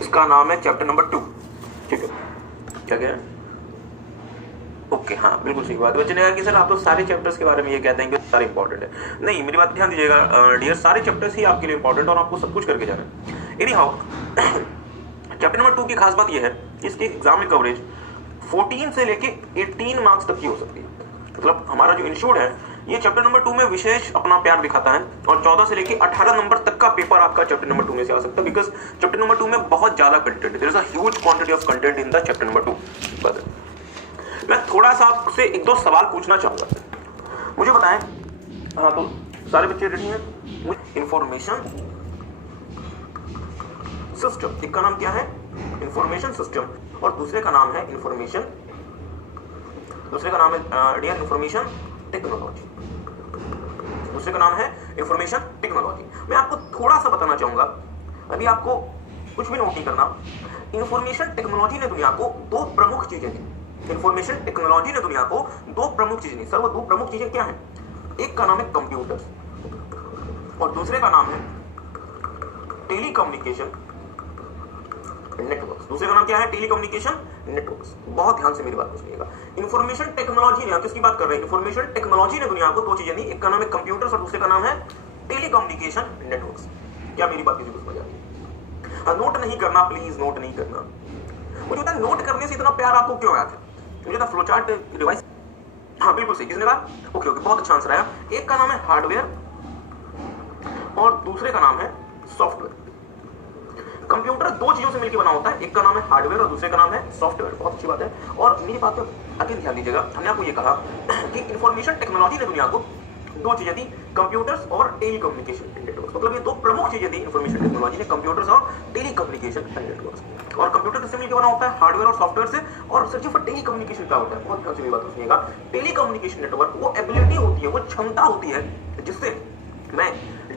इसका नाम है चैप्टर नंबर 2। ठीक है, क्या कह रहे हैं? ओके, हाँ बिल्कुल सही बात है। बच्चे ने कहा कि सर आप तो सारे चैप्टर्स के बारे में ये कहते हैं कि सारे इंपॉर्टेंट है। नहीं, मेरी बात ध्यान दीजिएगा डियर, सारे चैप्टर्स ही आपके लिए इंपॉर्टेंट और आपको सब कुछ करके जाना है। एनी हाउ चैप्टर नंबर 2 की खास बात यह है कि इसकी एग्जाम में कवरेज 14 से लेके 18 मार्क्स तक की हो सकती है। मतलब हमारा जो इंस्टीट्यूट है ये चैप्टर नंबर 2 में विशेष अपना प्यार दिखाता है और 14 से लेके 18 नंबर तक का पेपर आपका चैप्टर नंबर 2 में से आ सकता है, बिकॉज चैप्टर नंबर 2 में बहुत ज्यादा कंटेंट है। There is a huge quantity of content in the chapter number 2। But मैं थोड़ा सा आपसे एक दो सवाल पूछना चाहूंगा, मुझे बताएं। हाँ, तो सारे बच्चे रेडी हैं? इंफॉर्मेशन सिस्टम, एक का नाम क्या है? इंफॉर्मेशन सिस्टम, और दूसरे का नाम है इंफॉर्मेशन, दूसरे का नाम है डियर इंफॉर्मेशन टेक्नोलॉजी। दूसरे का नाम है इंफॉर्मेशन टेक्नोलॉजी। मैं आपको थोड़ा सा बताना चाहूंगा, अभी आपको कुछ भी नोट नहीं करना। इंफॉर्मेशन टेक्नोलॉजी ने दुनिया को दो प्रमुख चीजें दी। इंफॉर्मेशन टेक्नोलॉजी ने दुनिया को दो प्रमुख चीजें दी। सर वो दो प्रमुख चीजें क्या हैं? एक का नाम है कंप्यूटर और दूसरे का नाम है टेलीकम्युनिकेशन नेटवर्क्स। दूसरे का नाम क्या है? Telecommunication networks. बहुत ध्यान से मेरी बात को सुनिएगा। इंफॉर्मेशन टेक्नोलॉजी ने, किसकी बात कर रहे हैं? इंफॉर्मेशन टेक्नोलॉजी ने दुनिया को दो चीजें दी, एक का नाम है कंप्यूटर्स और दूसरे का नाम है टेलीकम्युनिकेशन नेटवर्क्स। क्या मेरी बात किसी को समझ आ रही है? नोट नहीं करना प्लीज, नोट नहीं करना। मुझे पता है नोट करने से इतना प्यार आपको क्यों आया था। मुझे ना फ्लो चार्ट रिवाइज, हाँ बिल्कुल सही, किसने कहा? ओके ओके, बहुत अच्छा आंसर आया। एक का नाम है हार्डवेयर और दूसरे का नाम है सॉफ्टवेयर। कंप्यूटर दो चीजों से मिलकर बना होता है, एक का नाम है हार्डवेयर और दूसरे का नाम है सॉफ्टवेयर। बहुत अच्छी बात है। और मेरी बात पर अगेन ध्यान दीजिएगा, हमने आपको ये कहा कि इंफॉर्मेशन टेक्नोलॉजी ने दुनिया को दो चीजें दी, कंप्यूटर्स और टेलीकम्युनिकेशन नेटवर्क्स। मतलब ये दो प्रमुख चीजें दी इंफॉर्मेशन टेक्नोलॉजी ने, कंप्यूटर्स और टेलीकम्युनिकेशन नेटवर्क्स। और कंप्यूटर किससे मिलकर बना होता है? हार्डवेयर और सॉफ्टवेयर से। और सर फॉर टेलीकम्युनिकेशन क्या होता है? बहुत ध्यान से मेरी बात सुनिएगा। टेलीकम्युनिकेशन नेटवर्क वो एबिलिटी होती है, वो क्षमता होती है जिससे मैं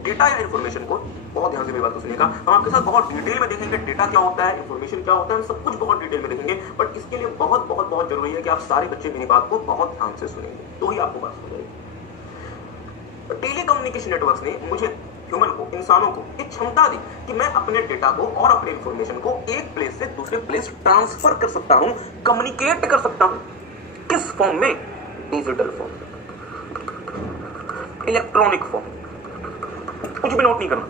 डेटा या इंफॉर्मेशन को, बहुत ध्यान से मेरी बात को सुनिएगा, हम आपके साथ बहुत डिटेल में देखेंगे डेटा क्या होता है, इंफॉर्मेशन क्या होता है, सब कुछ बहुत डिटेल में देखेंगे। बट इसके लिए बहुत बहुत बहुत जरूरी है कि आप सारे बच्चे मेरी बात को बहुत ध्यान से सुनेंगे, तो ही आपको बात समझ आएगी। टेलीकम्युनिकेशन नेटवर्क्स ने मुझे, ह्यूमन को, इंसानों को एक क्षमता दी कि मैं अपने डेटा को और अपने इंफॉर्मेशन को एक प्लेस से दूसरे प्लेस ट्रांसफर कर सकता हूं, कम्युनिकेट कर सकता हूं। किस फॉर्म में? Digital form, electronic form. कुछ भी नोट नहीं करना,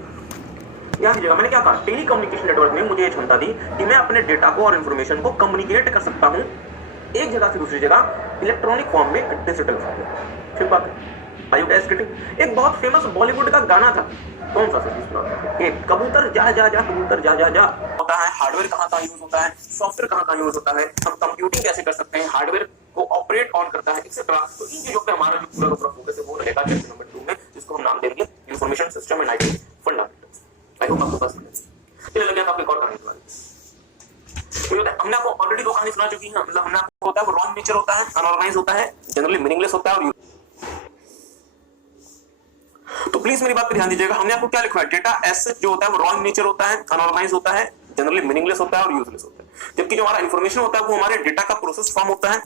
ध्यान दीजिएगा। मैंने क्या कहा? टेलीकम्युनिकेशन नेटवर्क ने मुझे ये क्षमता दी कि मैं अपने डेटा को और इंफॉर्मेशन को कम्युनिकेट कर सकता हूं एक जगह से दूसरी जगह, इलेक्ट्रॉनिक फॉर्म में, डिजिटल फॉर्म में। ठीक बात है? Are you guys getting? एक बहुत फेमस बॉलीवुड का गाना था, कौन सा सर? सुना, एक कबूतर जा जा जा, कबूतर जा जा जा। होता है हार्डवेयर कहां कहां यूज होता है, सॉफ्टवेयर कहां कहां यूज होता है, हम कंप्यूटिंग कैसे कर सकते हैं, हार्डवेयर को ऑपरेट ऑन करता है, एक्सेट्रा। तो इन चीजों पे हमारा जो पूरा फोकस है वो रहेगा चैप्टर नंबर 2 में, जिसको हम नाम देंगे information system and IT fundamentals. I hope आपको पसंद है। चलिए लगे आपको एक और कहानी सुना दी। हमने आपको ऑलरेडी दो कहानी सुना चुकी है। मतलब हमने आपको होता है वो रॉन्ग नेचर होता है, अनऑर्गेनाइज होता है, जनरली मीनिंगलेस होता है और तो प्लीज मेरी बात पे ध्यान दीजिएगा। हमने आपको क्या लिखा है? डेटा एसेट जो होता है वो रॉन्ग नेचर होता है, अनऑर्गेनाइज होता है, जनरली मीनिंगलेस होता है और यूजलेस होता है। जबकि जो हमारा इंफॉर्मेशन होता है वो हमारे डेटा का प्रोसेस फॉर्म होता है।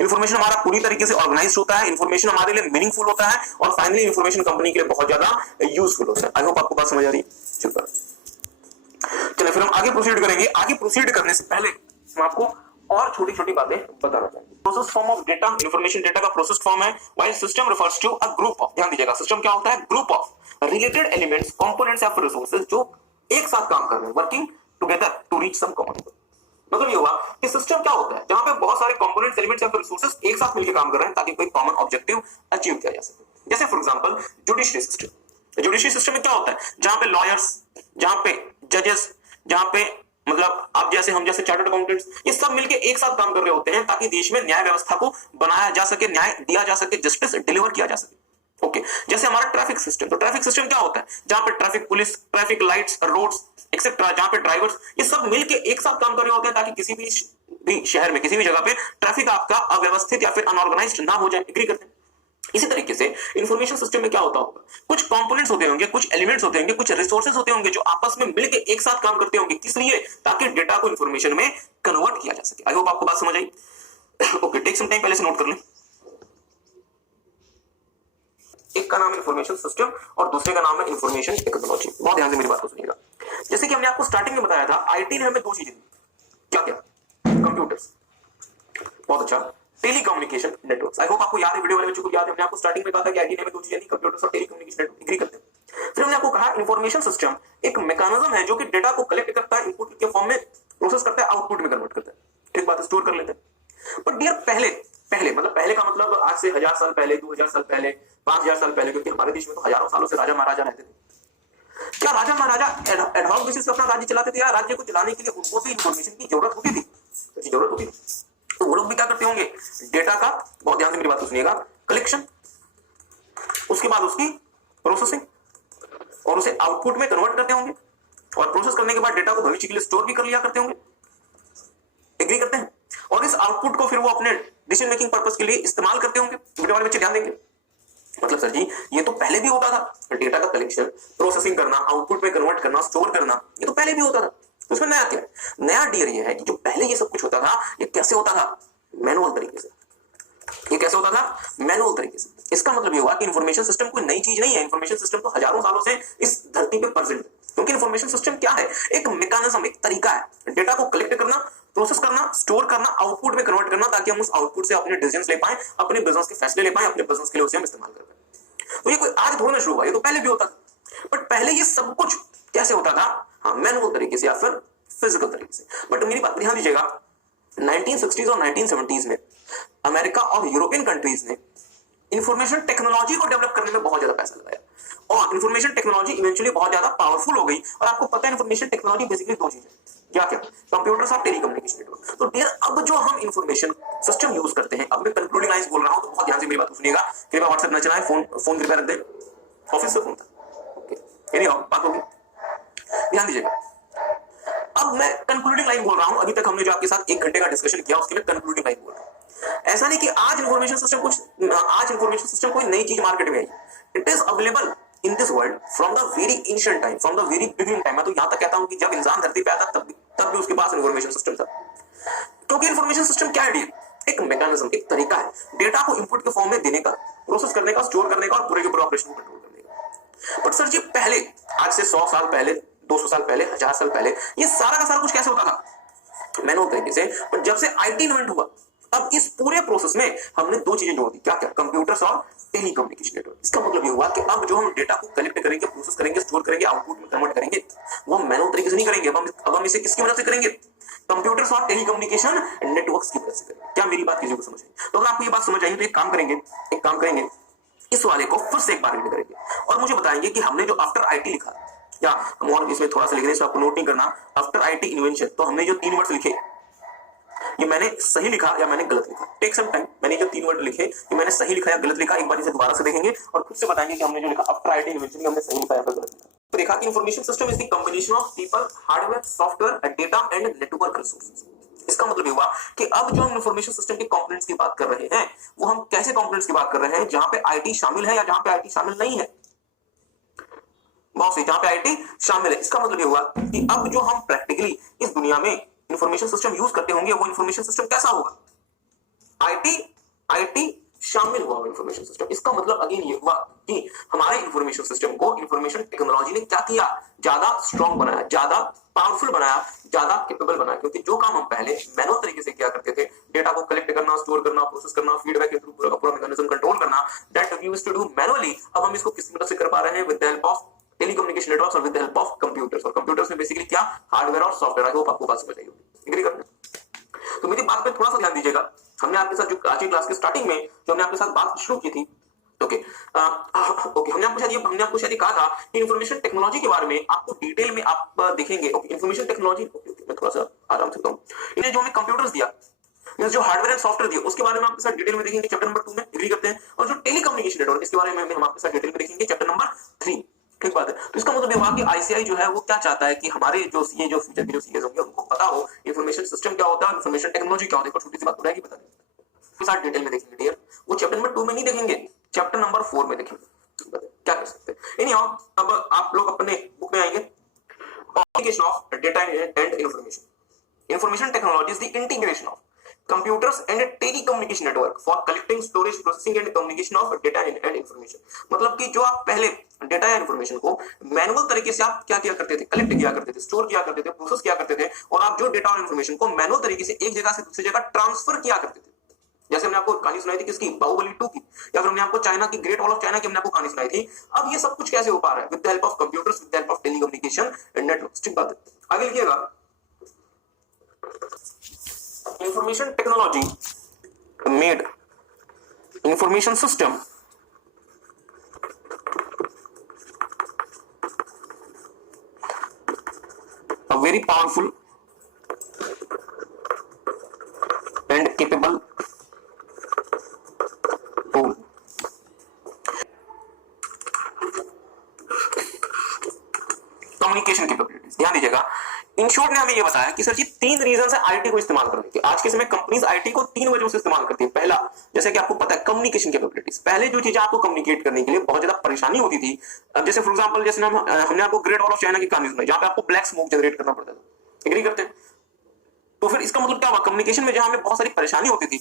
इंफॉर्मेशन हमारा पूरी तरीके से ऑर्गेनाइज होता है, इंफॉर्मेशन हमारे लिए मीनिंगफुल होता है और फाइनली इंफॉर्मेशन कंपनी के लिए बहुत ज्यादा यूजफुल होता है। आई होप आपको बात समझ आ रही है। चलिए फिर हम आगे प्रोसीड करेंगे। आगे प्रोसीड करने से पहले हम आपको और छोटी छोटी बातें बताना चाहेंगे। Process form of data, information data का प्रोसेस फॉर्म है, while system refers to a group of, ध्यान दीजिएगा, सिस्टम क्या होता है? Group of related elements, components of resources जो एक साथ काम कर रहे हैं, working together to reach some common goal. मतलब ये हुआ कि सिस्टम क्या होता है? जहां पे बहुत सारे कंपोनेंट्स, एलिमेंट्स ऑफ रिसोर्सेज एक साथ मिलकर काम कर रहे हैं ताकि कोई कॉमन ऑब्जेक्टिव अचीव किया जा सके। जैसे for example judiciary system. Judiciary system में क्या होता है? जहां पे लॉयर्स, जहां पे जजेस, जहां पे मतलब आप जैसे, हम जैसे चार्टर्ड अकाउंटेंट्स, ये सब मिलके एक साथ काम कर रहे होते हैं ताकि देश में न्याय व्यवस्था को बनाया जा सके, न्याय दिया जा सके, जस्टिस डिलीवर किया जा सके। ओके, जैसे हमारा ट्रैफिक सिस्टम। तो ट्रैफिक सिस्टम क्या होता है? जहां पे traffic police, traffic lights, roads etcetera, जहां पे ड्राइवर्स, ये सब मिलके एक साथ काम कर रहे होते हैं ताकि किसी भी शहर में, किसी भी जगह पे ट्रैफिक आपका अव्यवस्थित या फिर अनऑर्गेनाइज्ड ना हो जाए। एग्री करते हैं? इसी तरीके से इंफॉर्मेशन सिस्टम में क्या होता होगा? कुछ कंपोनेंट्स होते होंगे, कुछ एलिमेंट्स होते होंगे, कुछ रिसोर्सेज होते होंगे जो आपस में मिलकर एक साथ काम करते होंगे। किस लिए? ताकि डेटा को इंफॉर्मेशन में कन्वर्ट किया जा सके। आई होप आपको बात समझ आई। ओके, टेक सम टाइम, पहले से नोट कर लें। एक का नाम है इंफॉर्मेशन सिस्टम और दूसरे का नाम है इंफॉर्मेशन टेक्नोलॉजी। बहुत ध्यान से मेरी बात को सुनिएगा। जैसे कि हमने आपको स्टार्टिंग में बताया था, आईटी ने हमें दो चीजें दी। क्या क्या? कंप्यूटर्स, बहुत अच्छा, टेलीकम्युनिकेशन नेटवर्क्स। आई होप आपको याद है, वीडियो वाले बच्चों को याद है, हमने आपको स्टार्टिंग में कहा था कि आईटी ने हमें दो चीजें दी, कंप्यूटर्स और टेलीकम्युनिकेशन नेटवर्क। एग्री करते हैं? फिर हमने आपको कहा इंफॉर्मेशन सिस्टम एक मैकेनिज्म है जो कि डेटा को कलेक्ट करता है, इनपुट के फॉर्म में प्रोसेस करता है, आउटपुट में कन्वर्ट करता है। ठीक बात है, स्टोर कर लेते हैं। बट डियर पहले मतलब पहले का मतलब आज से 1000 साल पहले, 2000 साल पहले, 5000 साल पहले, क्योंकि हमारे देश में तो हजारों सालों से राजा महाराजा रहते थे। क्या राजा महाराजा एडहॉक बेसिस पे अपना राज्य चलाते थे, या राज्य को चलाने के लिए उनको भी इंफॉर्मेशन की जरूरत होती थी? जरूरत होती थी। तो वो लोग भी क्या करते होंगे? डेटा का, बहुत ध्यान से मेरी बात को सुनिएगा, कलेक्शन, उसके बाद उसकी प्रोसेसिंग और उसे आउटपुट में कन्वर्ट करते होंगे, और प्रोसेस करने के बाद डेटा को भविष्य के लिए स्टोर भी कर लिया करते होंगे। एग्री करते हैं? और इस आउटपुट को फिर वो अपने डिसीजन मेकिंग पर्पस के लिए इस्तेमाल करते होंगे। वीडियो वाले बच्चे ध्यान देंगे। मतलब सर जी ये तो पहले भी होता था, डेटा का कलेक्शन, प्रोसेसिंग करना, आउटपुट में कन्वर्ट करना, स्टोर करना, ये तो पहले भी होता था। उसमें नया क्या है? नया डियर ये है कि जो पहले ये सब कुछ होता था, ये कैसे होता था? मैनुअल तरीके से। ये कैसे होता था? मैनुअल तरीके से। इसका मतलब ये हुआ कि इंफॉर्मेशन सिस्टम कोई नई चीज नहीं है। इंफॉर्मेशन सिस्टम तो हजारों सालों से इस धरती पे प्रेजेंट है। क्योंकि इंफॉर्मेशन सिस्टम क्या है? एक मैकेनिज्म, एक तरीका है डेटा को कलेक्ट करना, प्रोसेस करना, स्टोर करना, आउटपुट में कन्वर्ट करना, ताकि हम उस आउटपुट से अपने डिसीजंस ले पाएं, अपने बिजनेस के फैसले ले पाएं, अपने बिजनेस के लिए उसे हम इस्तेमाल कर पाएं। तो ये कोई आज थोड़ा शुरू हुआ, ये तो पहले भी होता था। बट पहले ये सब कुछ कैसे होता था? हाँ, मैनुअल तरीके से या फिर फिजिकल तरीके से। बट मेरी बात ध्यान दीजिएगा, 1960s और 1970s में अमेरिका और यूरोपियन कंट्रीज ने इंफॉर्मेशन टेक्नोलॉजी को डेवलप करने में बहुत ज्यादा पैसा लगाया, और इंफॉर्मेशन टेक्नोलॉजी इवेंचुअली बहुत ज्यादा पावरफुल हो गई। और आपको पता है इंफॉर्मेशन टेक्नोलॉजी बेसिकली दो चीजें, क्या क्या? कंप्यूटर्स और टेलीकम्युनिकेशन नेटवर्क। तो डियर अब जो हम इंफॉर्मेशन सिस्टम यूज करते हैं, अब मैं कंक्लूडिंग लाइंस बोल रहा हूं, तो बहुत ध्यान से मेरी बात को सुनिएगा। कृपया व्हाट्सएप न चलाएं, फोन कृपया रख दें, ऑफिस से फोन था। ओके, एनी बात होगी, ध्यान दीजिएगा। अब मैं कंक्लूडिंग लाइन बोल रहा हूं। अभी तक हमने जो आपके साथ 1 घंटे का डिस्कशन किया, उसके लिए कंक्लूडिंग लाइन बोल रहा हूं। ऐसा नहीं कि आज इंफॉर्मेशन सिस्टम कोई नई चीज मार्केट में आई। It is available in this world from the very ancient time, from the very beginning time. मैं तो यहां तक कहता हूं कि जब इंसान धरती पे आया था तब भी उसके पास इंफॉर्मेशन सिस्टम था। क्योंकि इंफॉर्मेशन सिस्टम क्या है? एक मैकेनिज्म, एक तरीका है डेटा को इनपुट के फॉर्म में देने का, प्रोसेस करने का, स्टोर करने का और पूरे के पूरे ऑपरेशन को कंट्रोल करने का। बट सर जी पहले, आज से 100 साल पहले, 200 साल पहले, 1000 साल पहले, ये सारा का सारा कुछ कैसे होता था? मैनुअल तरीके से। पर जब से आईटी इन्वेंट हुआ, अब इस पूरे प्रोसेस में हमने दो चीजें जोड़ दी। क्या क्या? कंप्यूटर्स और टेलीकम्युनिकेशन नेटवर्क। इसका मतलब ये हुआ कि अब जो हम डेटा को कलेक्ट करेंगे, प्रोसेस करेंगे, स्टोर करेंगे, आउटपुट में कन्वर्ट करेंगे, वो हम मैनुअल तरीके से नहीं करेंगे। अब हम इसे किसकी मदद से करेंगे? कंप्यूटर्स और टेलीकम्युनिकेशन नेटवर्क्स की मदद से करेंगे। क्या मेरी बात किसी को समझ आई? तो अगर आपको ये बात समझ आई तो एक काम करेंगे, इस वाले को फिर से एक बार रीड करेंगे और मुझे बताएंगे कि हमने जो आफ्टर आईटी लिखा, या हम और इसमें थोड़ा सा लिख रहे हैं, आपको नोट नहीं करना। आफ्टर आईटी इन्वेंशन, तो हमने जो 3 वर्ड्स लिखे, ये मैंने सही लिखा या मैंने गलत लिखा? Take some time. मैंने जो 3 वर्ड लिखे, ये मैंने सही लिखा या गलत लिखा? एक बार इसे दोबारा से देखेंगे और खुद से बताएंगे कि हमने जो लिखा आफ्टर आईटी इन्वेंशन, हमने सही लिखा या गलत लिखा। तो देखा कि information system is the combination of people, hardware, software, data and network resources. इसका मतलब ये हुआ कि अब जो हम इंफॉर्मेशन सिस्टम के कंपोनेंट्स की बात कर रहे हैं, वो हम कैसे कंपोनेंट्स की बात कर रहे हैं? जहां पे आईटी शामिल है या जहां पे आईटी शामिल नहीं है? बहुत सही, जहां पे आईटी शामिल है। इसका मतलब ये हुआ कि अब जो हम प्रैक्टिकली इस दुनिया में इंफॉर्मेशन सिस्टम यूज करते होंगे, वो इंफॉर्मेशन सिस्टम कैसा होगा? आईटी शामिल हुआ इंफॉर्मेशन सिस्टम। इसका मतलब अगेन ये हुआ कि हमारे इंफॉर्मेशन सिस्टम को इंफॉर्मेशन टेक्नोलॉजी ने क्या किया? ज्यादा स्ट्रॉन्ग बनाया, ज्यादा पावरफुल बनाया, ज्यादा कैपेबल बनाया। क्योंकि जो काम हम पहले मैनुअल तरीके से किया करते थे, डेटा को कलेक्ट करना, स्टोर करना, प्रोसेस करना, फीडबैक के थ्रू पूरा मैकेनिज्म कंट्रोल करना, that we used to do manually, अब हम इसको किस तरह से कर पा रहे हैं? With the help of telecommunication networks और with the help of computers. और कंप्यूटर्स में बेसिकली क्या? हार्डवेयर और सॉफ्टवेयर। आई होप आपको बात समझ आई होगी। एग्री करते हैं? तो मेरी बात पे थोड़ा सा ध्यान दीजिएगा। हमने आपके साथ जो आज की क्लास के स्टार्टिंग में जो हमने आपके साथ बात शुरू की थी, ओके, हमने आपको शायद कहा था कि इंफॉर्मेशन टेक्नोलॉजी के बारे में आपको डिटेल में आप देखेंगे। ओके, इंफॉर्मेशन टेक्नोलॉजी, मैं थोड़ा सा आराम से कहूं, इन्हें जो हमें कंप्यूटर्स दिया, जो हार्डवेयर एंड सॉफ्टवेयर दिया, उसके बारे में आपके साथ डिटेल में देखेंगे चैप्टर नंबर 2 में। एग्री करते हैं? और जो टेलीकम्युनिकेशन नेटवर्क, इसके बारे में हम आपके साथ डिटेल में देखेंगे चैप्टर नंबर 3। ठीक बात है। तो इसका मतलब ये हुआ कि आईसीआई जो है वो क्या चाहता है कि हमारे जो सीए, जो फ्यूचर के जो सीएस होंगे, उनको पता हो इंफॉर्मेशन सिस्टम क्या होता है, इंफॉर्मेशन टेक्नोलॉजी क्या होती है। छोटी सी बात रहेगी, बता दें साथ डिटेल में देखेंगे डियर। वो चैप्टर नंबर 2 में नहीं देखेंगे, चैप्टर नंबर 4 में देखेंगे। क्या कर सकते हैं? एनीहाउ, अब आप लोग अपने बुक में आएंगे, application of data and information. Information technology is the integration of computers and telecommunication network for collecting, storage, processing and communication of data and information. मतलब कि जो आप पहले डेटा या इंफॉर्मेशन को मैनुअल तरीके से आप क्या किया करते थे, कलेक्ट किया करते थे, स्टोर किया करते थे, प्रोसेस किया करते थे, और आप जो डेटा और इंफॉर्मेशन को मैनुअल तरीके से एक जगह से दूसरी जगह ट्रांसफर किया करते थे। जैसे हमने आपको कहानी सुनाई थी किसकी, बाहुबली 2 की, या फिर हमने आपको चाइना की, ग्रेट वॉल ऑफ चाइना की हमने आपको कहानी सुनाई थी। अब ये सब कुछ कैसे हो पा रहा है? With the help of computers, with the help of telecommunication and networks. ठीक बात है, आगे लिखिएगा। Information technology made information system a very powerful and capable tool। Communication capabilities, ध्यान दीजिएगा। इन शॉर्ट ने हमें ये बताया कि सर जी 3 रीजन है आईटी को इस्तेमाल करने के। आज के समय कंपनीज आईटी को 3 वजहों से इस्तेमाल करती है। पहला, जैसे कि आपको पता है, कम्युनिकेशन कैपेबिलिटीज। पहले जो चीजें आपको कम्युनिकेट करने के लिए बहुत ज्यादा परेशानी होती थी, अब जैसे फॉर एग्जांपल जैसे हमने आपको ग्रेट वॉल ऑफ चाइना की कहानी सुनाई, जहां पे आपको ब्लैक स्मोक जनरेट करना पड़ता था। एग्री करते हैं? तो फिर इसका मतलब क्या हुआ, कम्युनिकेशन में जहां हमें बहुत सारी परेशानी होती थी,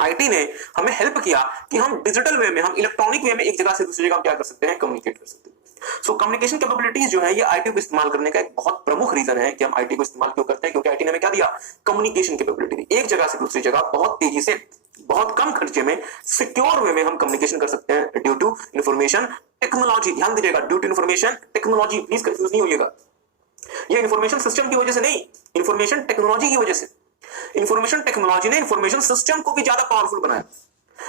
आईटी ने हमें हेल्प किया कि हम डिजिटल वे में, हम इलेक्ट्रॉनिक वे में एक जगह से दूसरी जगह क्या कर सकते हैं, कम्युनिकेट कर सकते हैं। सो कम्युनिकेशन कैपेबिलिटीज जो है ये आईटी को इस्तेमाल करने का एक बहुत प्रमुख रीजन है कि हम आईटी को इस्तेमाल क्यों करते हैं, क्योंकि आईटी ने हमें क्या दिया, कम्युनिकेशन कैपेबिलिटी। एक जगह से दूसरी जगह बहुत तेजी से, बहुत कम खर्चे में, सिक्योर वे में हम कम्युनिकेशन कर सकते हैं ड्यू टू इंफॉर्मेशन टेक्नोलॉजी। ध्यान दीजिएगा, due to information technology, please confuse नहीं होइएगा। ये इंफॉर्मेशन सिस्टम की वजह से नहीं, इंफॉर्मेशन टेक्नोलॉजी की वजह से। इंफॉर्मेशन टेक्नोलॉजी ने इंफॉर्मेशन सिस्टम को भी ज्यादा पावरफुल बनाया।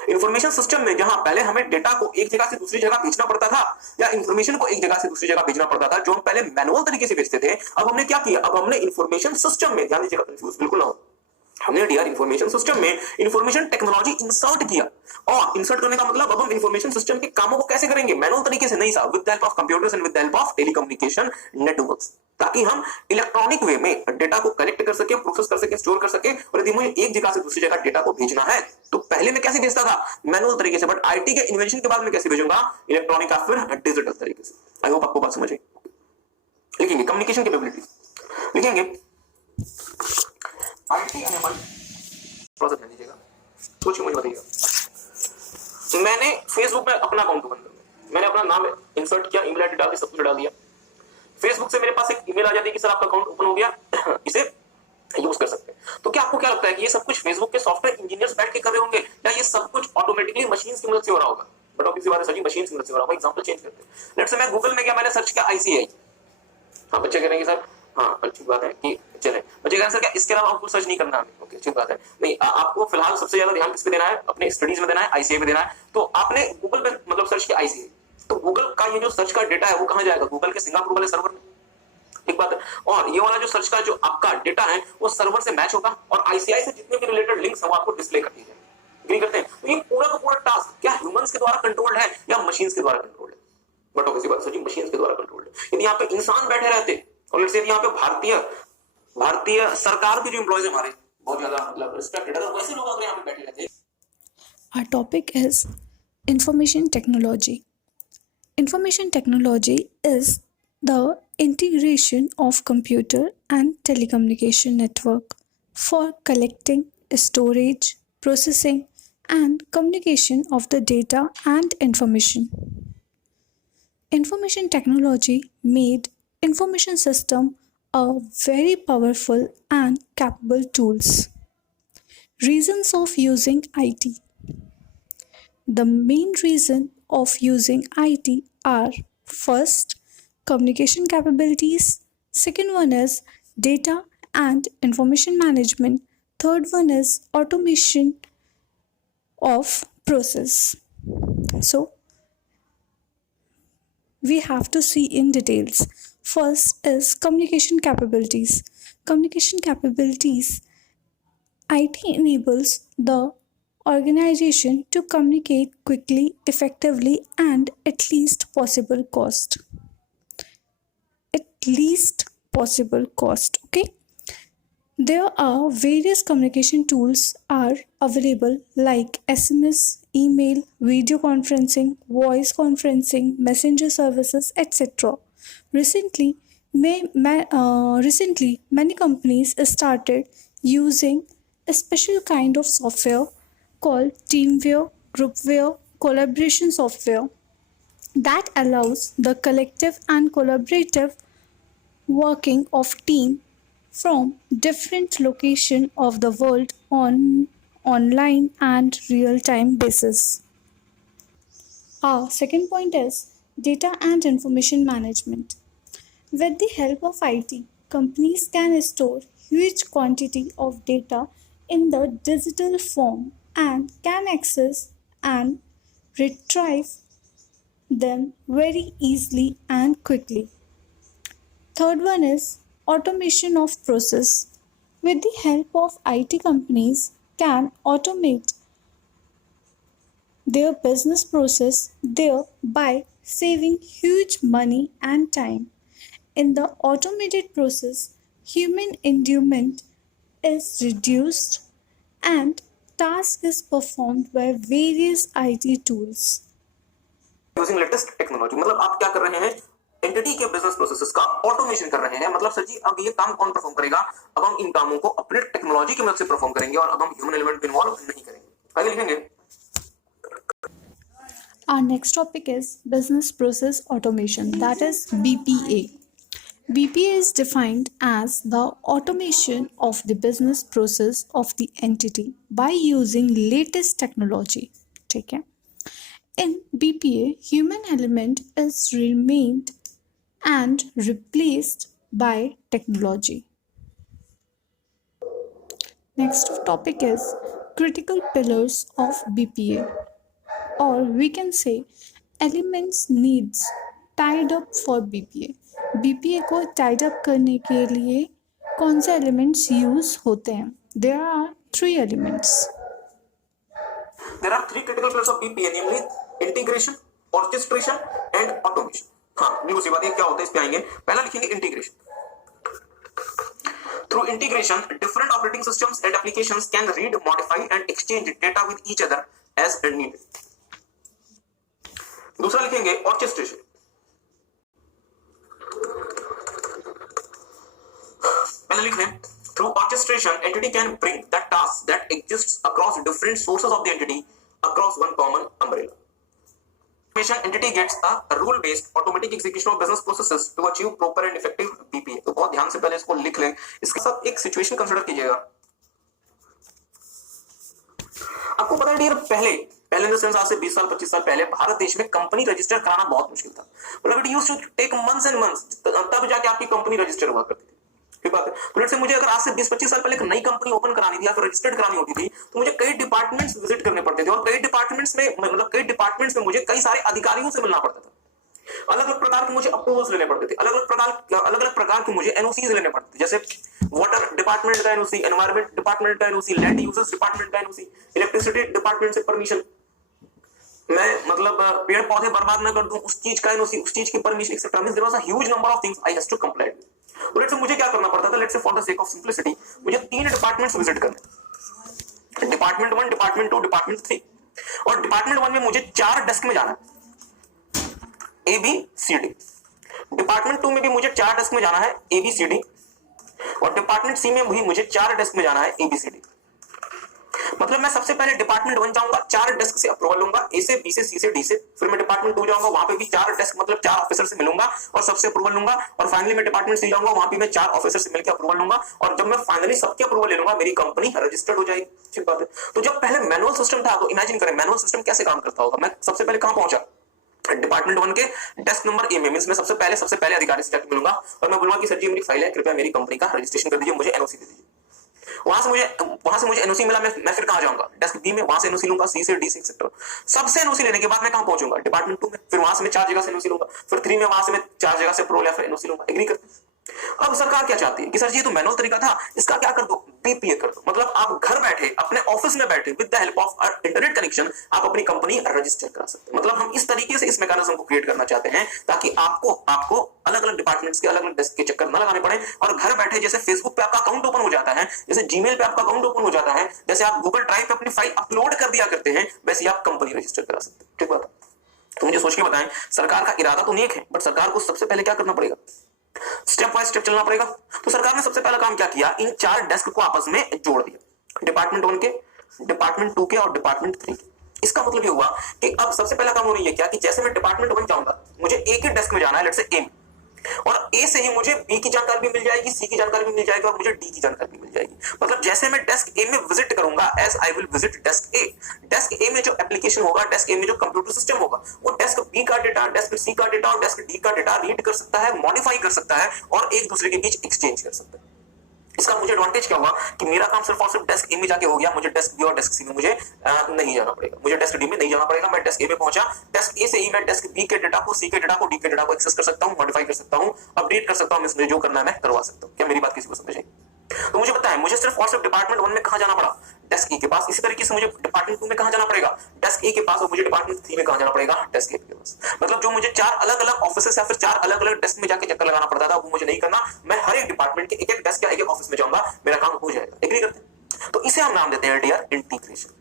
इंफॉर्मेशन सिस्टम में जहां पहले हमें डेटा को एक जगह से दूसरी जगह भेजना पड़ता था, या इंफॉर्मेशन को एक जगह से दूसरी जगह भेजना पड़ता था, जो हम पहले मैनुअल तरीके से भेजते थे, अब हमने क्या किया, अब हमने इंफॉर्मेशन सिस्टम में, ध्यान दीजिएगा कंफ्यूज बिल्कुल ना हो, हमने डीआर इंफॉर्मेशन सिस्टम में इंफॉर्मेशन टेक्नोलॉजी इंसर्ट किया। और इंसर्ट करने का मतलब अब हम इंफॉर्मेशन सिस्टम के कामों को कैसे करेंगे, मैनुअल तरीके से नहीं साहब, with the help of computers and with the help of telecommunication networks, ताकि हम इलेक्ट्रॉनिक वे में डेटा को कलेक्ट कर सके, प्रोसेस कर सके, स्टोर कर सके। और यदि मुझे एक जगह से दूसरी जगह डेटा को भेजना है तो पहले मैं कैसे भेजता था, मैनुअल तरीके से, बट आईटी के इन्वेंशन के बाद मैं कैसे भेजूंगा, इलेक्ट्रॉनिक या फिर डिजिटल तरीके से। आई होप आपको बात समझ आई। लिखेंगे कम्युनिकेशन कैपेबिलिटीज, लिखेंगे आईटी एनेबल, थोड़ा सा ध्यान दीजिएगा, सोचिए, मुझे बताइएगा। मैंने फेसबुक में अपना अकाउंट ओपन कर लिया, मैंने अपना नाम इंसर्ट किया, ईमेल आईडी डाल दी, सब कुछ डाल दिया। फेसबुक से मेरे पास एक ईमेल आ जाती है कि सर आपका अकाउंट ओपन हो गया, इसे यूज कर सकते हैं। तो क्या आपको क्या लगता है कि ये सब कुछ फेसबुक के सॉफ्टवेयर इंजीनियर्स बैठ के कर रहे होंगे, या ये सब कुछ ऑटोमेटिकली मशीन की मदद से हो रहा होगा? बट ऑब्वियसली बात है सर जी, मशीन की मदद से हो रहा होगा। एग्जांपल चेंज करते हैं। लेट्स से मैं गूगल में गया, मैंने सर्च किया आईसीआई। हाँ, बच्चे कहेंगे सर, हाँ अच्छी बात है कि चले, बच्चे कहेंगे सर क्या इसके अलावा आपको सर्च नहीं करना है? ओके, अच्छी बात है। नहीं, आपको फिलहाल सबसे ज्यादा ध्यान किस पे देना है, अपने स्टडीज में देना है, आईसीआई पे देना है। तो आपने गूगल पे मतलब सर्च किया आईसीआई, तो गूगल का ये जो सर्च का डेटा है वो कहां जाएगा, गूगल के सिंगापुर वाले सर्वर में। एक बात है, और ये वाला जो सर्च का जो आपका डेटा है वो सर्वर से मैच होगा, और आईसीआई से जितने भी रिलेटेड लिंक्स हैं वो आपको डिस्प्ले कर दीजिए। एग्री करते हैं? तो ये पूरा का पूरा टास्क क्या ह्यूमंस के द्वारा कंट्रोल्ड है या मशीन्स के द्वारा कंट्रोल्ड है? बट ऑब्वियसली बात सर मशीन्स के द्वारा कंट्रोल्ड है। यदि यहाँ पे इंसान बैठे रहते, और लेट्स से यहाँ पे भारतीय सरकार के जो एम्प्लॉयज हमारे बहुत ज्यादा मतलब रिस्पेक्टेड, अगर वैसे लोग अगर यहाँ पे बैठे रहते। Our topic is information technology. Information technology is the integration of computer and telecommunication network for collecting, storage, processing, and communication of the data and information. Information technology made information system a very powerful and capable tools. Reasons of using IT. The main reason of using IT are: first, communication capabilities; second one is data and information management; third one is automation of process. So we have to see in details. First is communication capabilities. Communication capabilities, IT enables the organization to communicate quickly, effectively, and at least possible cost. Okay, there are various communication tools are available like SMS, email, video conferencing, voice conferencing, messenger services, etc. Recently, many companies started using a special kind of software called teamware, groupware, collaboration software that allows the collective and collaborative working of team from different location of the world on online and real time basis. Our second point is data and information management. With the help of IT, companies can store huge quantity of data in the digital form and can access and retrieve them very easily and quickly. Third one is automation of process. With the help of IT, companies can automate their business process, thereby saving huge money and time. In the automated process, human involvement is reduced and task is performed by various IT tools. Using latest technology, मतलब आप क्या कर रहे हैं, entity के business processes का automation कर रहे हैं। मतलब सर जी अब ये काम कौन परफॉर्म करेगा, अब हम इन कामों को अपने टेक्नोलॉजी की मदद से परफॉर्म करेंगे और अब हम ह्यूमन एलिमेंट इन्वॉल्व नहीं करेंगे। आगे लिखेंगे। Our next topic is business process automation, that is BPA. BPA is defined as the automation of the business process of the entity by using latest technology. ठीक है? In BPA, human element is remained and replaced by technology. Next topic is critical pillars of BPA, or we can say elements needs tied up for BPA. BPA को tied up करने के लिए कौन से elements use होते हैं? There are 3 elements. There are 3 critical pillars of BPA, namely integration, orchestration and automation. हाँ, बिल्कुल सी बात है। क्या होता है, इस पे आएंगे। पहला लिखेंगे integration. Through integration, different operating systems and applications can read, modify and exchange data with each other as needed. दूसरा लिखेंगे ऑर्केस्ट्रेशन। पहले लिख लें, through orchestration, entity can bring the tasks that exists across different sources of the entity across one common umbrella. Entity gets a rule-based automatic execution of business processes to achieve proper and effective BPA. तो बहुत ध्यान से पहले इसको लिख लें। इसके साथ एक सिचुएशन कंसिडर कीजिएगा। आपको पता है डियर, पहले इन द सेंस आज से 20 साल 25 साल पहले भारत देश में कंपनी रजिस्टर कराना बहुत मुश्किल था। मतलब it used to take months and months, तब जाके आपकी कंपनी रजिस्टर हुआ करती थी। ठीक बात है। तो लेट्स से मुझे अगर आज से 20-25 साल पहले एक नई कंपनी ओपन करानी थी या फिर रजिस्टर्ड करानी होती थी, तो मुझे कई डिपार्टमेंट्स विजिट करने पड़ते थे और कई डिपार्टमेंट्स में मुझे कई सारे अधिकारियों से मिलना पड़ता था। अलग अलग प्रकार के मुझे अप्रूवल्स लेने पड़ते थे, अलग अलग प्रकार के मुझे एनओसीज लेने पड़ते थे। जैसे वाटर डिपार्टमेंट का एनओसी, एनवायरमेंट डिपार्टमेंट का एनओसी, लैंड यूजर्स डिपार्टमेंट का एनओसी, इलेक्ट्रिसिटी डिपार्टमेंट से परमिशन, मैं मतलब पेड़ पौधे बर्बाद न कर दूं उस चीज का एनओसी, उस चीज की permission, etcetera. Means there was a huge number of things I have to comply with. तो लेट्स से मुझे क्या करना पड़ता था, let's say for the sake of simplicity मुझे 3 डिपार्टमेंट्स विजिट करने, डिपार्टमेंट 1, डिपार्टमेंट 2, डिपार्टमेंट 3। और डिपार्टमेंट 1 में मुझे 4 डेस्क में जाना है, A B C D. Department 2 में भी मुझे 4 डेस्क में जाना है, ए बी सी डी। और डिपार्टमेंट सी में भी मुझे 4 डेस्क में जाना है, ए बी सी डी। मतलब मैं सबसे पहले डिपार्टमेंट 1 जाऊंगा, 4 डेस्क से अप्रूवल लूंगा, ए से, बी से, सी से, डी से। फिर मैं डिपार्टमेंट 2 जाऊंगा, वहां पे भी 4 डेस्क मतलब 4 ऑफिसर से मिलूंगा और सबसे अप्रूवल लूंगा। और फाइनली मैं डिपार्टमेंट 3 जाऊंगा, वहां पे मैं 4 ऑफिसर से मिलकर अप्रूवल लूंगा। और जब मैं फाइनली सबके अप्रूवल ले लूंगा, मेरी कंपनी रजिस्टर्ड हो जाएगी। ठीक बात है। तो जब पहले मैनुअल सिस्टम था, तो इमेजिन करें मैनुअल सिस्टम कैसे काम करता होगा। मैं सबसे पहले कहां पहुंचा, डिपार्टमेंट 1 के डेस्क नंबर ए में। मींस मैं सबसे पहले अधिकारी से जाकर मिलूंगा और मैं बोलूंगा कि सर जी मेरी फाइल है, कृपया मेरी कंपनी का रजिस्ट्रेशन कर दीजिए, मुझे एनओसी दे दीजिए। वहां से मुझे एनओसी मिला, मैं फिर कहां जाऊंगा, डेस्क बी में, वहां से एनओसी लूंगा, सी से, डी से, एक्सेट्रा। सबसे एनओसी लेने के बाद मैं कहां पहुंचूंगा, डिपार्टमेंट 2 में। फिर वहां से मैं 4 जगह से एनओसी लूंगा, फिर 3 में वहां से मैं 4 जगह से अप्रूवल या फिर एनओसी लूंगा। एग्री करते हैं। अब सरकार क्या चाहती है कि सर जी तो मैनुअल तरीका था, इसका क्या कर दो, बीपीए कर दो। मतलब आप घर बैठे अपने ऑफिस में बैठे with the help of internet connection आप अपनी कंपनी रजिस्टर करा सकते हैं। मतलब हम इस तरीके से इस मैकेनिज्म को क्रिएट करना चाहते हैं ताकि आपको अलग अलग डिपार्टमेंट्स के अलग अलग डेस्क के चक्कर न लगाने पड़े और घर बैठे जैसे फेसबुक पे आपका अकाउंट ओपन हो जाता है, जैसे जीमेल पे आपका अकाउंट ओपन हो जाता है, जैसे आप गूगल ड्राइव पे अपनी फाइल अपलोड कर दिया करते हैं, वैसे आप कंपनी रजिस्टर करा सकते हैं। ठीक बात। तो मुझे सोच के बताएं, सरकार का इरादा तो नेक है, बट सरकार को सबसे पहले क्या करना पड़ेगा, स्टेप बाय स्टेप चलना पड़ेगा। तो सरकार ने सबसे पहला काम क्या किया, इन 4 डेस्क को आपस में जोड़ दिया। डिपार्टमेंट 1 के, डिपार्टमेंट 2 के और डिपार्टमेंट 3 के। इसका मतलब ये हुआ कि अब सबसे पहला काम होना ये क्या कि जैसे मैं डिपार्टमेंट 1 जाऊंगा, मुझे ए के डेस्क में जाना है, लेट्स से ए में, और ए से ही मुझे बी की जानकारी भी मिल जाएगी, सी की जानकारी भी मिल जाएगी और मुझे डी की जानकारी भी मिल जाएगी। मतलब जैसे मैं डेस्क ए में विजिट करूंगा, as I will visit desk A, desk A में जो एप्लीकेशन होगा, डेस्क ए में जो कंप्यूटर सिस्टम होगा, वो डेस्क बी का डेटा, डेस्क सी का डेटा और डेस्क डी का डेटा रीड कर सकता है, मॉडिफाई कर सकता है और एक दूसरे के बीच एक्सचेंज कर सकता है। इसका मुझे एडवांटेज क्या हुआ कि मेरा काम सिर्फ और सिर्फ डेस्क ए में जाके हो गया, मुझे डेस्क बी और डेस्क सी में मुझे नहीं जाना पड़ेगा, मुझे डेस्क डी में नहीं जाना पड़ेगा। मैं डेस्क ए में पहुंचा, डेस्क ए से ही मैं डेस्क बी के डेटा को, सी के डेटा को, डी के डेटा को एक्सेस कर सकता हूं, मॉडिफाई कर सकता हूं, अपडेट कर सकता हूं, इसमें जो करना है मैं करवा सकता हूं। क्या मेरी बात किसी को समझ आई? तो मुझे पता है मुझे सिर्फ और सिर्फ डिपार्टमेंट 1 में कहां जाना पड़ा, डेस्क ए के पास। इसी तरीके से मुझे डिपार्टमेंट 2 में कहां जाना पड़ेगा, डेस्क ए के पास, और मुझे डिपार्टमेंट 3 में कहां जाना पड़ेगा, डेस्क ए के पास। मतलब जो मुझे 4 अलग-अलग ऑफिसेस या फिर 4 अलग-अलग डेस्क में जाके चक्कर लगाना पड़ता था, वो मुझे नहीं करना। मैं हर एक डिपार्टमेंट के एक-एक डेस्क या एक-एक ऑफिस में जाऊंगा, मेरा काम हो जाएगा। एग्री करते हैं? तो इसे हम नाम देते हैं डियर इंटीग्रेशन।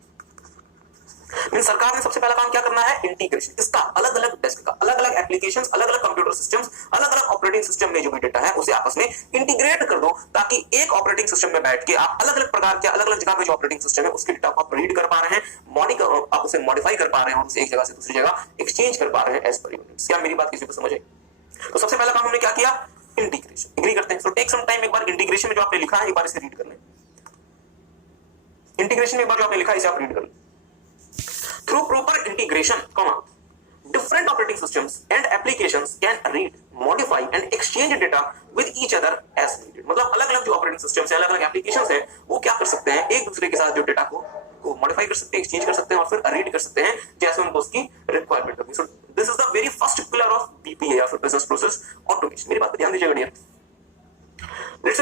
मीन सरकार ने सबसे पहला काम क्या करना है, इंटीग्रेशन। इसका अलग-अलग डेस्क का, अलग-अलग एप्लीकेशंस, अलग-अलग कंप्यूटर सिस्टम्स, अलग-अलग ऑपरेटिंग सिस्टम में जो भी डेटा है उसे आपस में इंटीग्रेट कर दो, ताकि एक ऑपरेटिंग सिस्टम में बैठ के आप अलग-अलग प्रकार के, अलग-अलग जगह पे जो ऑपरेटिंग सिस्टम है उसके डेटा को आप रीड कर पा रहे हैं, आप उसे मॉडिफाई कर पा रहे हैं और उसे एक जगह से दूसरी जगह एक्सचेंज कर पा रहे हैं एज पर यूनिट्स। क्या मेरी बात किसी को समझ आई? तो सबसे पहला काम हमने क्या किया, इंटीग्रेशन। एग्री करते हैं? सो टेक सम टाइम, एक बार इंटीग्रेशन में जो आपने लिखा है एक बार इसे रीड कर लें। इंटीग्रेशन में एक बार जो आपने लिखा है इसे आप रीड कर लें। Through proper integration, different operating systems and applications can read, modify and exchange data with each other as needed. मतलब अलग-अलग जो ऑपरेटिंग सिस्टम्स हैं, अलग-अलग एप्लीकेशंस हैं, वो क्या कर सकते हैं, एक दूसरे के साथ जो डेटा को मॉडिफाई कर सकते हैं, एक्सचेंज कर सकते हैं और फिर रीड कर सकते हैं जैसे उनको उसकी रिक्वायरमेंट होगी। So this is the very first pillar of BPA या फिर बिजनेस प्रोसेस ऑटोमेशन। मेरी बात पे ध्यान दीजिएगा डियर। लेट्स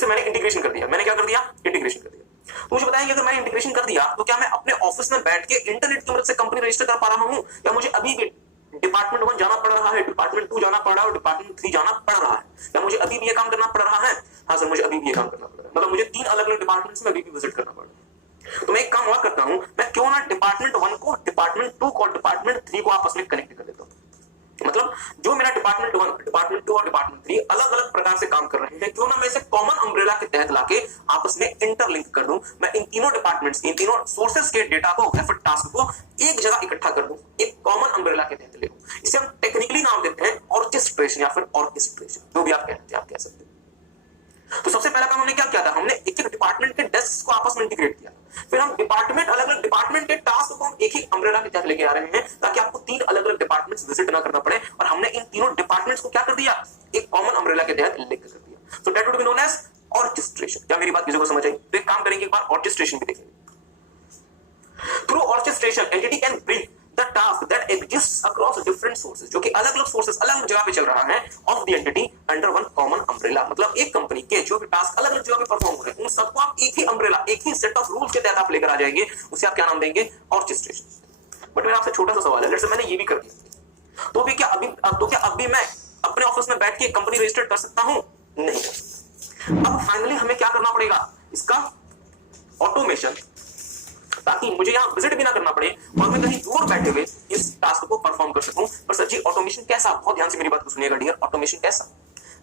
से मैंने इंटीग्रेशन कर दिया। मैंने क्या कर दिया, इंटीग्रेशन कर दिया। तो मुझे बताएं अगर मैंने इंटीग्रेशन कर दिया तो क्या मैं अपने ऑफिस में बैठ के इंटरनेट की मदद से कंपनी रजिस्टर कर पा रहा हूं, या मुझे अभी भी डिपार्टमेंट 1 जाना पड़ रहा है, डिपार्टमेंट 2 जाना पड़ रहा है और डिपार्टमेंट 3 जाना पड़ रहा है? क्या मुझे अभी भी ये काम करना पड़ रहा है? हाँ सर, मुझे अभी भी ये काम करना पड़ रहा है। मतलब मुझे 3 अलग-अलग डिपार्टमेंट्स में अभी भी विजिट करना पड़ रहा है। तो मैं एक काम और करता हूं, मैं क्यों ना डिपार्टमेंट 1 को, डिपार्टमेंट 2 को और डिपार्टमेंट 3 को आपस में कनेक्ट कर देता हूं। मतलब जो मेरा डिपार्टमेंट 1, डिपार्टमेंट 2 और डिपार्टमेंट 3 अलग-अलग प्रकार से काम कर रहे हैं, क्यों ना मैं इसे कॉमन अम्ब्रेला के तहत लाके आपस में इंटरलिंक कर दूं। मैं इन तीनों डिपार्टमेंट्स, इन तीनों सोर्सेस के डेटा को या फिर टास्क को एक जगह इकट्ठा कर दूं, एक कॉमन अम्ब्रेला के तहत ले लूं। इसे हम टेक्निकली नाम देते हैं ऑर्केस्ट्रेशन या फिर ऑर्केस्ट्रेशन, जो भी आप कहते हैं, आप कह सकते हैं। तो सबसे पहला काम हमने क्या किया था, हमने एक-एक डिपार्टमेंट के डेस्क को आपस में इंटीग्रेट किया। फिर हम डिपार्टमेंट, अलग-अलग डिपार्टमेंट के टास्क को हम एक ही अम्ब्रेला के तहत लेके आ रहे हैं, ताकि आपको 3 अलग-अलग डिपार्टमेंट्स विजिट ना करना पड़े, और हमने इन तीनों डिपार्टमेंट्स को क्या कर दिया, एक कॉमन अम्ब्रेला के तहत लिंक कर दिया। So that would be known as orchestration. क्या मेरी बात किसी को समझ आई? तो एक काम करेंगे, एक बार ऑर्केस्ट्रेशन भी देखेंगे। Through orchestration entity can bring the task that exists across different sources, जो कि अलग-अलग सोर्सेस, अलग जगह पे चल रहा है, of the entity under one common umbrella। मतलब एक कंपनी के जो भी टास्क अलग-अलग जगह पे परफॉर्म हो रहे हैं, उन सबको आप एक ही अम्ब्रेला, एक ही सेट ऑफ रूल्स के तहत आप लेकर आ जाएंगे। उसे आप क्या नाम देंगे, ऑर्केस्ट्रेशन। बट मेरा आपसे छोटा सा सवाल है, लेट्स से मैंने ये भी कर दिया, तो क्या अभी मैं अपने ऑफिस में बैठ के कंपनी रजिस्टर कर सकता हूं? नहीं कर सकता। अब फाइनली हमें क्या करना पड़ेगा, इसका ऑटोमेशन, ताकि मुझे यहां विजिट भी ना करना पड़े और मैं कहीं दूर बैठे हुए इस टास्क को परफॉर्म कर सकूं। पर सर जी ऑटोमेशन कैसा? बहुत ध्यान से मेरी बात को सुनिएगा डियर। ऑटोमेशन कैसा?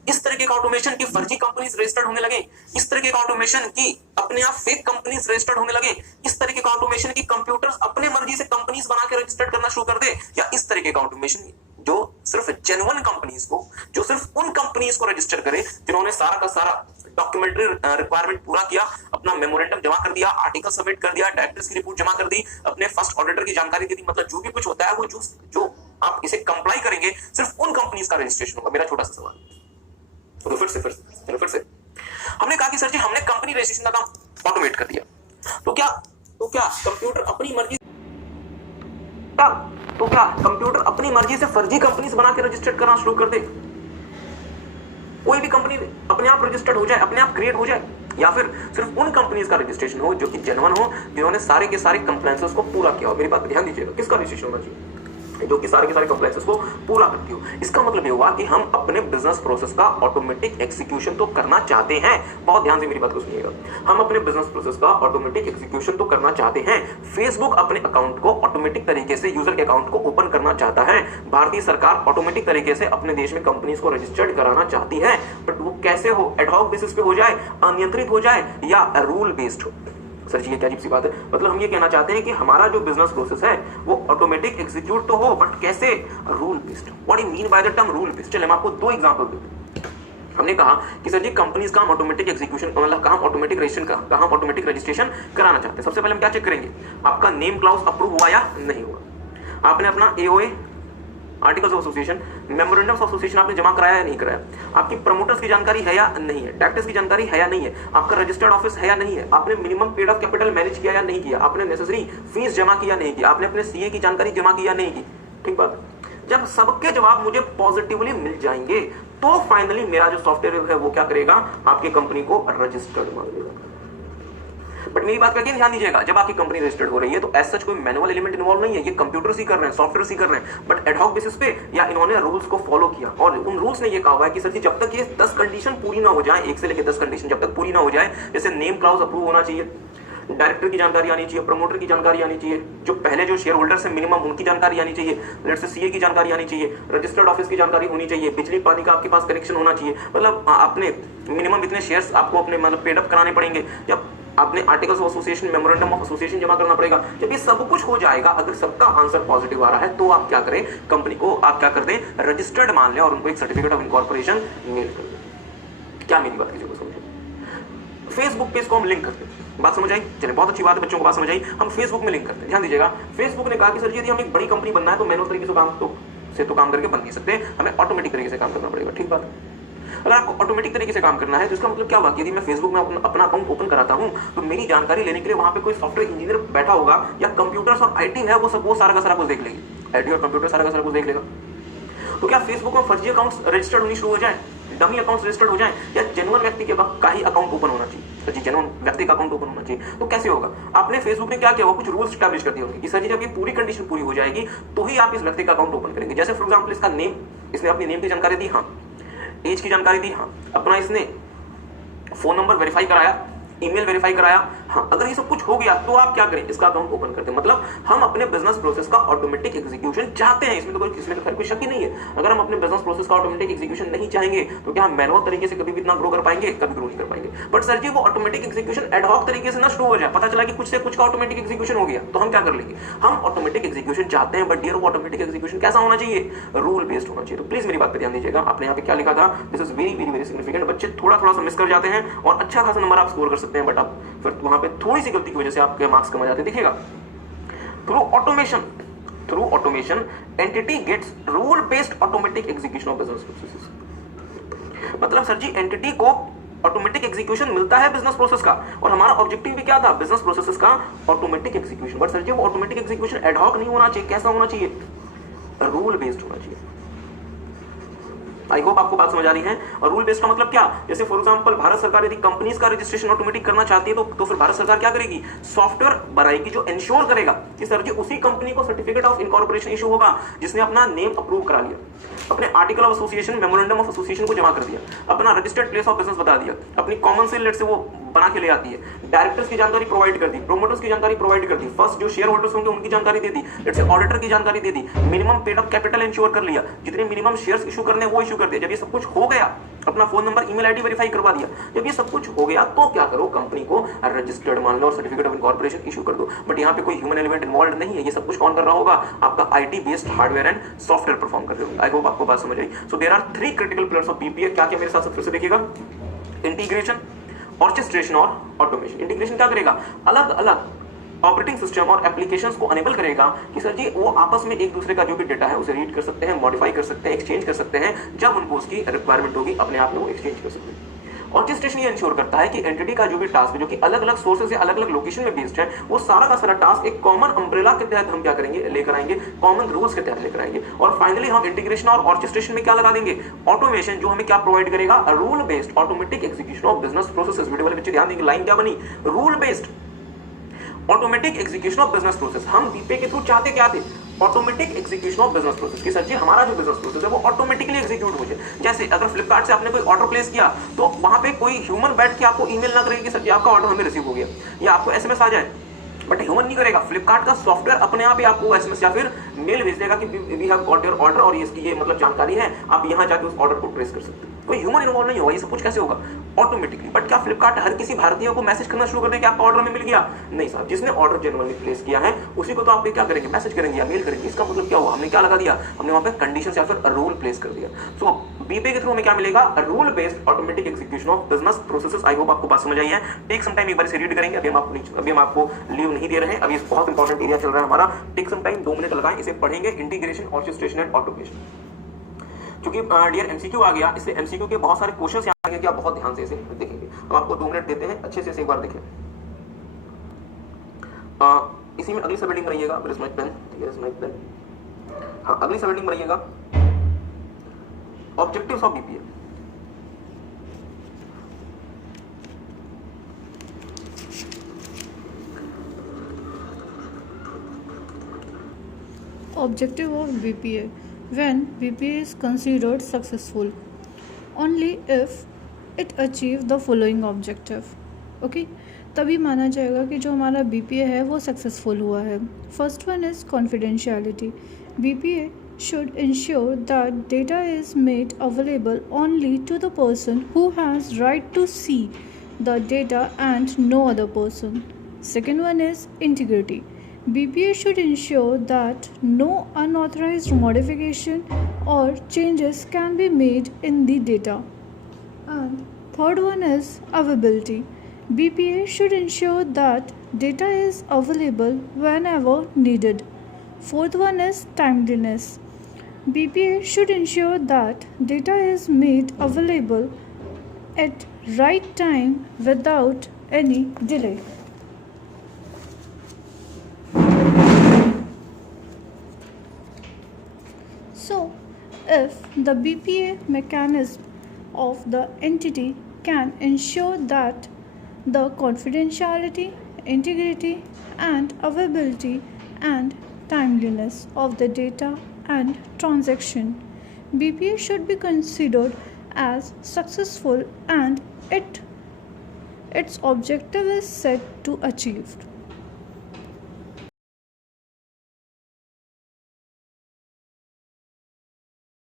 इस तरीके का ऑटोमेशन की फर्जी कंपनीज रजिस्टर्ड होने लगे, इस तरीके का ऑटोमेशन की अपने आप फेक कंपनीज रजिस्टर्ड होने लगे, इस तरीके का ऑटोमेशन की कंप्यूटर्स अपने मर्जी से कंपनीज बना के रजिस्टर्ड करना शुरू कर दे, या इस तरीके का ऑटोमेशन जो सिर्फ जेन्युइन कंपनीज को, जो सिर्फ उन कंपनीज को रजिस्टर करे जिन्होंने सारा का सारा डॉक्यूमेंट्री रिक्वायरमेंट पूरा किया, अपना मेमोरेंडम जमा कर दिया, आर्टिकल सबमिट कर दिया, डायरेक्टर्स की रिपोर्ट जमा कर दी, अपने फर्स्ट ऑडिटर की जानकारी दे दी। मतलब जो भी कुछ होता है वो जो आप इसे कंप्लाई करेंगे, सिर्फ उन कंपनीज का रजिस्ट्रेशन होगा। मेरा छोटा सा सवाल, तो फिर से हमने कहा कि सर जी हमने कंपनी रजिस्ट्रेशन का काम ऑटोमेट कर दिया, तो क्या कंप्यूटर अपनी मर्जी से फर्जी कंपनीज बना के रजिस्टर्ड करना शुरू कर दे? कोई भी कंपनी अपने आप रजिस्टर्ड हो जाए, अपने आप क्रिएट हो जाए, या फिर सिर्फ उन कंपनीज का रजिस्ट्रेशन हो जो कि जेन्युइन हो, जिन्होंने सारे के सारे कंप्लायंसेस को पूरा किया हो? मेरी बात पे ध्यान दीजिएगा, किसका रजिस्ट्रेशन होना चाहिए? जो कि सारे के सारे कंप्लायंसेस को पूरा करती हो। इसका मतलब ये हुआ कि हम अपने बिजनेस प्रोसेस का ऑटोमेटिक एग्जीक्यूशन तो करना चाहते हैं। बहुत ध्यान से मेरी बात को सुनिएगा, हम अपने बिजनेस प्रोसेस का ऑटोमेटिक एग्जीक्यूशन तो करना चाहते हैं। फेसबुक अपने अकाउंट को ऑटोमेटिक तरीके से यूजर के अकाउंट को ओपन करना चाहता है। भारतीय सरकार ऑटोमेटिक तरीके से अपने देश में कंपनीज को रजिस्टर्ड कराना चाहती है, बट वो कैसे हो, एडहॉक बेसिस पे हो जाए, अनियंत्रित हो जाए या रूल बेस्ड हो। सर जी ये क्या अजीब सी बात है। मतलब हम ये कहना चाहते हैं कि हमारा जो बिजनेस प्रोसेस है वो ऑटोमेटिक एग्जीक्यूट तो हो, बट कैसे, rule based. What do mean by the term rule based? चलिए हम आपको दो एग्जांपल देते हैं। हमने कहा कि सर जी कंपनीज का हम ऑटोमेटिक एग्जीक्यूशन मतलब का हम ऑटोमेटिक रजिस्ट्रेशन कराना चाहते हैं। सबसे पहले हम क्या चेक करेंगे, आपका नेम क्लाउज अप्रूव हुआ या नहीं हुआ, आपने अपना AOA articles of association, memorandum of association आपने जमा कराया या नहीं कराया, आपकी प्रमोटर्स की जानकारी है या नहीं है, टैक्सेस की जानकारी है या नहीं है, आपका रजिस्टर्ड ऑफिस है या नहीं है, आपने minimum paid of capital manage किया या नहीं किया, आपने नेसेसरी फीस जमा किया नहीं किया, आपने अपने सीए की जानकारी जमा की या नहीं की। ठीक बात। जब सबके जवाब मुझे पॉजिटिवली मिल जाएंगे तो फाइनली मेरा जो सॉफ्टवेयर है वो क्या करेगा, आपकी कंपनी को रजिस्टर्ड मान लेगा। बट मेरी बात करके ध्यान दीजिएगा, जब आपकी कंपनी रजिस्टर्ड हो रही है तो एज सच कोई मैनुअल एलिमेंट इन्वॉल्व नहीं है, ये कंप्यूटर्स ही कर रहे हैं, सॉफ्टवेयर ही कर रहे हैं, बट एडहॉक बेसिस पे या इन्होंने रूल्स को फॉलो किया और उन रूल्स ने ये कहा हुआ है कि सर जी जब तक ये 10 कंडीशन पूरी ना हो जाए, 1 से लेकर 10 कंडीशन जब तक पूरी ना हो जाए, जैसे नेम क्लाउज अप्रूव होना चाहिए, डायरेक्टर की जानकारी आनी चाहिए, प्रमोटर की जानकारी आनी चाहिए, जो पहले जो शेयर होल्डर्स है मिनिमम उनकी जानकारी आनी चाहिए, लेट्स से सीए की जानकारी आनी चाहिए, रजिस्टर्ड ऑफिस की जानकारी होनी चाहिए, बिजली पानी का आपके पास कनेक्शन होना चाहिए, मतलब अपने मिनिमम इतने शेयर्स आपको अपने मतलब पेड अप कराने पड़ेंगे, जब आपने articles of association, memorandum of association जमा करना पड़ेगा। जब ये सब कुछ हो जाएगा, अगर सबका आंसर पॉजिटिव आ रहा है तो आप क्या करें, कंपनी को आप क्या कर दें, रजिस्टर्ड मान लें और उनको एक सर्टिफिकेट ऑफ इनकॉर्पोरेशन मेल कर दें। क्या मेरी बात किसी को समझे? फेसबुक पे इसको हम लिंक करते हैं, बात समझ आई? चलिए बहुत अच्छी बात है, बच्चों को बात समझ आई। हम फेसबुक में लिंक करते हैं, ध्यान दीजिएगा। फेसबुक ने कहा कि सर जी यदि हम एक बड़ी कंपनी बनना है तो मैनुअल तरीके से काम करके बन नहीं सकते, हमें ऑटोमेटिक तरीके से काम करना पड़ेगा। ठीक बात है। अगर आपको ऑटोमेटिक तरीके से काम करना है तो इसका मतलब क्या हुआ कि यदि मैं फेसबुक में अपना अकाउंट ओपन कराता हूं तो मेरी जानकारी लेने के लिए वहां पे कोई सॉफ्टवेयर इंजीनियर बैठा होगा या कंप्यूटर्स और आईटी है, वो सारा का सारा कुछ देख लेगी, आईटी और कंप्यूटर सारा का सारा कुछ देख लेगा। तो क्या फेसबुक में फर्जी अकाउंट्स रजिस्टर्ड होनी शुरू हो जाए, डमी अकाउंट्स रजिस्टर्ड हो जाए, या जेन्युइन व्यक्ति के का ही अकाउंट ओपन होना चाहिए? जी जेन्युइन व्यक्ति का अकाउंट ओपन होना चाहिए। तो कैसे होगा? आपने फेसबुक ने क्या किया, वो कुछ रूल्स स्टैब्लिश कर दिए होंगे कि सर जी जब ये पूरी कंडीशन पूरी हो जाएगी तो ही आप इस व्यक्ति का अकाउंट ओपन करेंगे। जैसे फॉर एग्जाम्पल इसका नेम, इसने अपनी नेम की जानकारी दी, हाँ, एज की जानकारी दी, हाँ, अपना इसने फोन नंबर वेरीफाई कराया, ईमेल वेरीफाई कराया, हाँ, अगर ये सब कुछ हो गया तो आप क्या करें, इसका अकाउंट ओपन करते हैं। मतलब हम अपने बिजनेस प्रोसेस का ऑटोमेटिक एग्जीक्यूशन चाहते हैं, इसमें तो कोई शक ही नहीं है। अगर हम अपने बिजनेस प्रोसेस का ऑटोमेटिक एग्जीक्यूशन नहीं चाहेंगे तो क्या हम मैनुअल तरीके से कभी भी इतना ग्रो कर पाएंगे? कभी ग्रो नहीं कर पाएंगे। बट सर जी वो ऑटोमेटिक एग्जीक्यूशन एडहॉक तरीके से ना शुरू हो जाए, पता चला कि कुछ से कुछ का ऑटोमेटिक एग्जीक्यूशन हो गया, तो हम क्या कर लेंगे? हम ऑटोमेटिक एग्जीक्यूशन चाहते हैं, बट डियर वो ऑटोमेटिक एग्जीक्यूशन कैसा होना चाहिए? रूल बेस्ड होना चाहिए। तो प्लीज मेरी बात पर ध्यान दीजिएगा। आपने यहाँ पे क्या लिखा था, this is very very very significant. बच्चे थोड़ा सा मिस कर जाते हैं और अच्छा खासा नंबर आप स्कोर कर सकते हैं, बट आप फिर वहां पे थोड़ी सी गलती की वजह से आपके मार्क्स कम आ जाते हैं। देखिएगा, through automation entity gets rule based automatic execution of business processes. मतलब सर जी एंटिटी को ऑटोमेटिक एग्जीक्यूशन मिलता है बिजनेस प्रोसेस का, और हमारा ऑब्जेक्टिव भी क्या था, बिजनेस प्रोसेसेस का ऑटोमेटिक एग्जीक्यूशन। बट सर जी वो ऑटोमेटिक एग्जीक्यूशन एडहॉक नहीं होना चाहिए, कैसा होना चाहिए? रूल बेस्ड होना चाहिए। आई होप आपको बात समझ आ रही है। और रूल बेस्ड का मतलब क्या, जैसे फॉर एग्जांपल भारत सरकार यदि कंपनीज का रजिस्ट्रेशन ऑटोमेटिक करना चाहती है तो फिर भारत सरकार क्या करेगी, सॉफ्टवेयर बनाएगी जो इंश्योर करेगा कि सर जी उसी कंपनी को सर्टिफिकेट ऑफ इनकॉर्पोरेशन इशू होगा जिसने अपना नेम अप्रूव करा लिया, अपने article of association, memorandum of association को जमा कर दिया, अपना रजिस्टर्ड प्लेस ऑफ बिजनेस बता दिया, अपनी कॉमन सेल लेट से वो बना के ले आती है, डायरेक्टर्स की जानकारी प्रोवाइड कर दी, प्रोमोटर्स की जानकारी प्रोवाइड कर दी, फर्स्ट जो शेयर होल्डर्स होंगे उनकी जानकारी दे दी, लेट्स से ऑडिटर की जानकारी दे दी, minimum paid up capital ensure कर लिया, जितने मिनिमम शेयर्स इशू करने वो इशू कर दिया। जब ये सब कुछ हो गया, अपना phone number, email ID verify करवा दिया, जब ये सब कुछ हो गया तो क्या करो, कंपनी को रजिस्टर्ड मान लो और सर्टिफिकेट ऑफ इनकॉर्पोरेशन इशू कर दो। बट यहाँ पे कोई ह्यूमन एलिमेंट इन्वॉल्व नहीं है, ये सब कुछ कौन कर रहा होगा, आपका IT based hardware and software perform कर रहे होंगे। आई होप आपको बात समझ आई। So there are 3 critical pillars of BPA. क्या क्या मेरे साथ फिर से देखिएगा, इंटीग्रेशन, ऑर्केस्ट्रेशन और ऑटोमेशन। इंटीग्रेशन क्या करेगा, अलग अलग ऑपरेटिंग सिस्टम और एप्लीकेशंस को अनेबल करेगा कि सर जी वो आपस में एक दूसरे का जो भी डेटा है उसे रीड कर सकते हैं, मॉडिफाई कर सकते हैं, एक्सचेंज कर सकते हैं, जब उनको उसकी रिक्वायरमेंट होगी अपने आप में वो एक्सचेंज कर सकते हैं। ऑर्केस्ट्रेशन ये इंश्योर करता है कि एंटिटी का जो भी टास्क है जो कि अलग अलग सोर्सेज या अलग अलग लोकेशन में बेस्ड है, वो सारा का सारा टास्क एक कॉमन अम्ब्रेला के तहत हम क्या करेंगे, लेकर आएंगे, कॉमन रूल्स के तहत लेकर आएंगे। और फाइनली हम इंटीग्रेशन और ऑर्केस्ट्रेशन में क्या लगा देंगे, ऑटोमेशन, जो हमें क्या प्रोवाइड करेगा, rule based automatic execution of business processes. Video वाले बच्चे ध्यान देंगे, लाइन क्या बनी, rule based automatic execution of business process. हम बीपीए के थ्रू चाहते क्या थे, automatic execution of business process कि सर जी हमारा जो बिजनेस प्रोसेस है वो ऑटोमेटिकली एग्जीक्यूट हो जाए। जैसे अगर फ्लिपकार्ट से आपने कोई ऑर्डर प्लेस किया तो वहां पे कोई ह्यूमन बैठ के आपको ईमेल ना करे कि सर जी आपका ऑर्डर हमें रिसीव हो गया, या आपको एसएमएस आ जाए, बट ह्यूमन नहीं करेगा। फ्लिपकार्ट का सॉफ्टवेयर अपने आप ही आपको एसएमएस या फिर मेल भेज देगा कि we have got your order और इसकी ये मतलब जानकारी है, आप यहां जाके उस ऑर्डर को ट्रेस कर सकते हो। कोई ह्यूमन इन्वॉल्व नहीं होगा, ये सब कुछ कैसे होगा? ऑटोमेटिकली। बट क्या फ्लिपकार्ट हर किसी भारतीय को मैसेज करना शुरू कर दे कि आपका ऑर्डर हमें मिल गया? नहीं साहब, जिसने ऑर्डर जेन्युइनली प्लेस किया है उसी को तो आप क्या करेंगे, मैसेज करेंगे या मेल करेंगे। इसका मतलब क्या हुआ, हमने क्या लगा दिया, हमने वहां पे कंडीशन या फिर रूल प्लेस कर दिया। सो बीपीए के थ्रू हमें क्या मिलेगा, rule based automatic execution of business processes. I hope आपको बात समझ आई है। टेक सम टाइम, एक बार इसे रीड करेंगे। अभी हम आपको लीव नहीं दे रहे हैं, अभी बहुत इंपॉर्टेंट एरिया चल रहा है हमारा। टेक सम टाइम, 2 मिनट लगाएं, इसे पढ़ेंगे। Integration, orchestration and automation. क्योंकि डियर एमसीक्यू आ गया, इसलिए एमसीक्यू के बहुत सारे क्वेश्चंस यहाँ आएंगे कि आप बहुत ध्यान से इसे देखेंगे। हम आपको 2 मिनट देते हैं, अच्छे से इसे एक बार देखें। इसी में अगली सबहेडिंग बनाइएगा, पेन। हाँ, अगली सबहेडिंग बनाइएगा, objectives of BPA. Objective of BPA. When BPA is considered successful only if it achieve the following objective. Okay, तभी माना जाएगा कि जो हमारा BPA है वो सक्सेसफुल हुआ है। First one is confidentiality. BPA should ensure that data is made available only to the person who has right to see the data and no other person. Second one is integrity. BPA should ensure that no unauthorized modification or changes can be made in the data. And third one is availability. BPA should ensure that data is available whenever needed. Fourth one is timeliness. BPA should ensure that data is made available at right time without any delay. So, if the BPA mechanism of the entity can ensure that the confidentiality, integrity, and availability and timeliness of the data and transaction, BPA should be considered as successful and its objective is set to achieved.